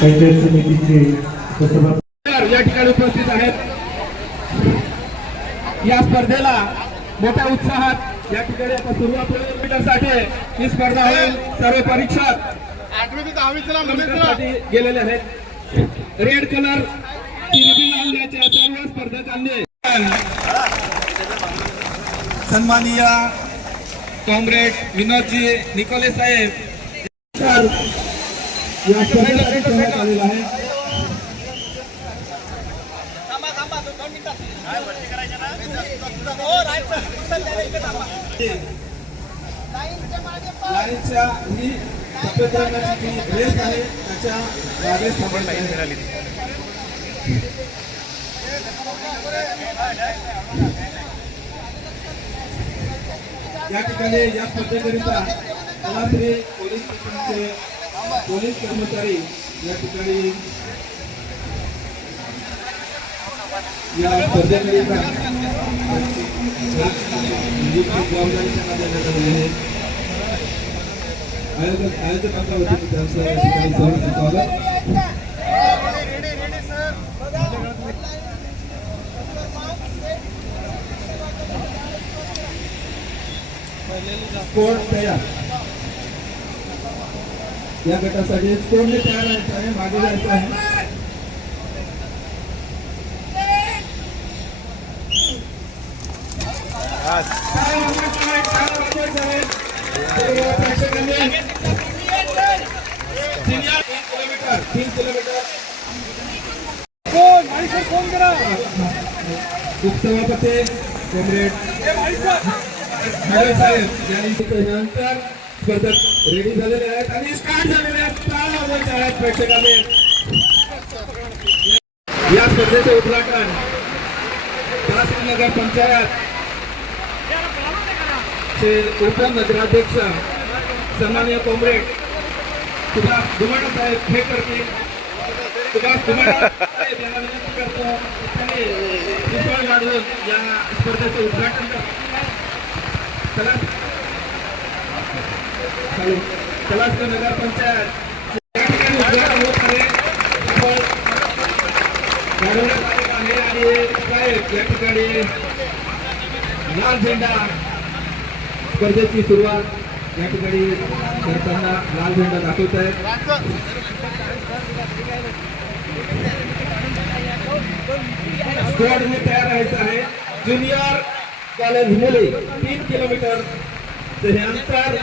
पंचायत समितीचे या ठिकाणी उपस्थित आहेत या स्पर्धेला मोठ्या उत्साहात या ठिकाणी आता सुरुवात होईल. मीटरसाठी ही स्पर्धा होईल. सर्व परीक्षक गेलेले आहेत. रेड कलर सर्व स्पर्धकांनी सन्माननीय कॉम्रेड विनोदजी निकोले साहेब. या स्पर्धेसाठी ठेवण्यात आलेलं आहे. लाईनच्या ही सफेद रंगाची रेस आहे. त्याच्यामागे. या ठिकाणी या स्पर्धेकरिता कलाश्री पोलीस स्टेशनचे पोलीस कर्मचारी या ठिकाणी या स्पर्धेकरिता जबाबदारी आयोजक आयोजकांच्या वतीने त्यांचं या ठिकाणी स्वागत कोण तयार? या गटासाठी कोणने तयार राहायचं आहे मागे जायचं आहे तीन किलोमीटर उपसभापती कॉम्रेड मॅडम साहेब, यांनी स्पर्धक रेडी झालेले आहेत आणि स्टार्ट झालेले आहेत. आहेत प्रेक्षकांनी. या स्पर्धेचे उद्घाटन नगर पंचायत चे उपनगराध्यक्ष सन्मान्य कॉम्रेड सुभाष धुमाडा साहेब हे करतील. सुभाष धुमाडा साहेब यांना विनंती करतो. की पुष्पळ वाढवून या स्पर्धेचे उद्घाटन कर चला चालू तलासकर नगर पंचायत या ठिकाणी उद्घाटन होत आहे पुष्पळ वाढवण्यात आलेला आहे आणि साहेब या ठिकाणी लाल झेंडा स्पर्धेची सुरुवात या ठिकाणी करताना लाल झेंडा दाखवत आहे स्क्वॉड हे तयार राहायचं आहे. ज्युनियर कॉलेज मुले तीन किलोमीटर तर हे अंतर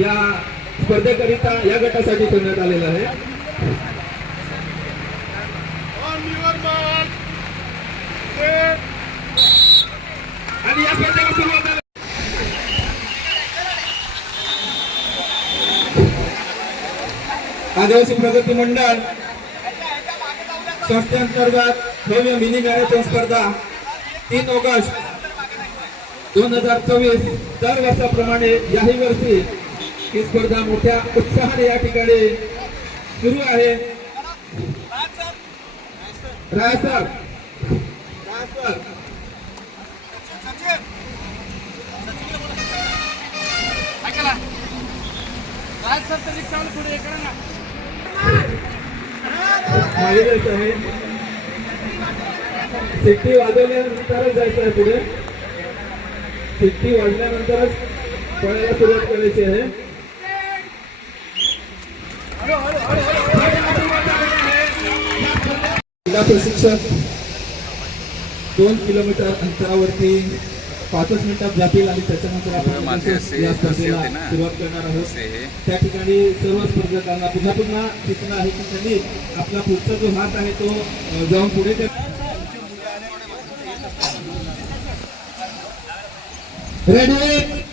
या स्पर्धेकरिता या गटासाठी ठेवण्यात आलेलं आहे आणि या स्पर्धेला सुरुवात झाली. आदिवासी प्रगती मंडळ संस्थेअंतर्गत भव्य मिनी मॅरेथॉन स्पर्धा तीन ऑगस्ट दोन हजार चोवीस दर वर्षाप्रमाणे याही वर्षी ही स्पर्धा मोठ्या उत्साहाने या ठिकाणी सुरू आहे. आहे. सिट्टी वाजवल्यानंतरच जायचं आहे पुढे. सिट्टी वाजल्यानंतरच पळायला सुरुवात करायची आहे क्रीडा प्रशिक्षक दोन किलोमीटर अंतरावरती पाचच मिनिटात जातील आणि त्याच्यानंतर आपण या स्पर्धेला. सुरुवात करणार आहोत. त्या ठिकाणी सर्व स्पर्धकांना पुन्हा पुन्हा सूचना आहे की त्यांनी आपला पुढचा जो हात आहे तो जाऊन पुढे ते रेडी!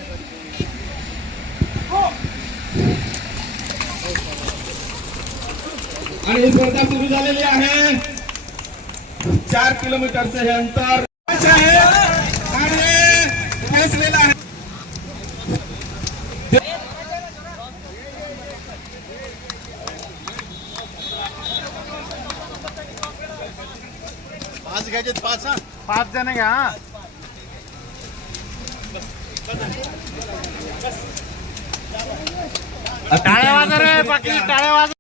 आणि ही स्पर्धा सुरू झालेली आहे. चार किलोमीटरचं हे अंतर. आहे. आणि खेचलेलं आहे. पाच घ्यायचे पाच पाच जण घ्या हा. टाळ्या वाजा रे बाकी टाळ्या वाजा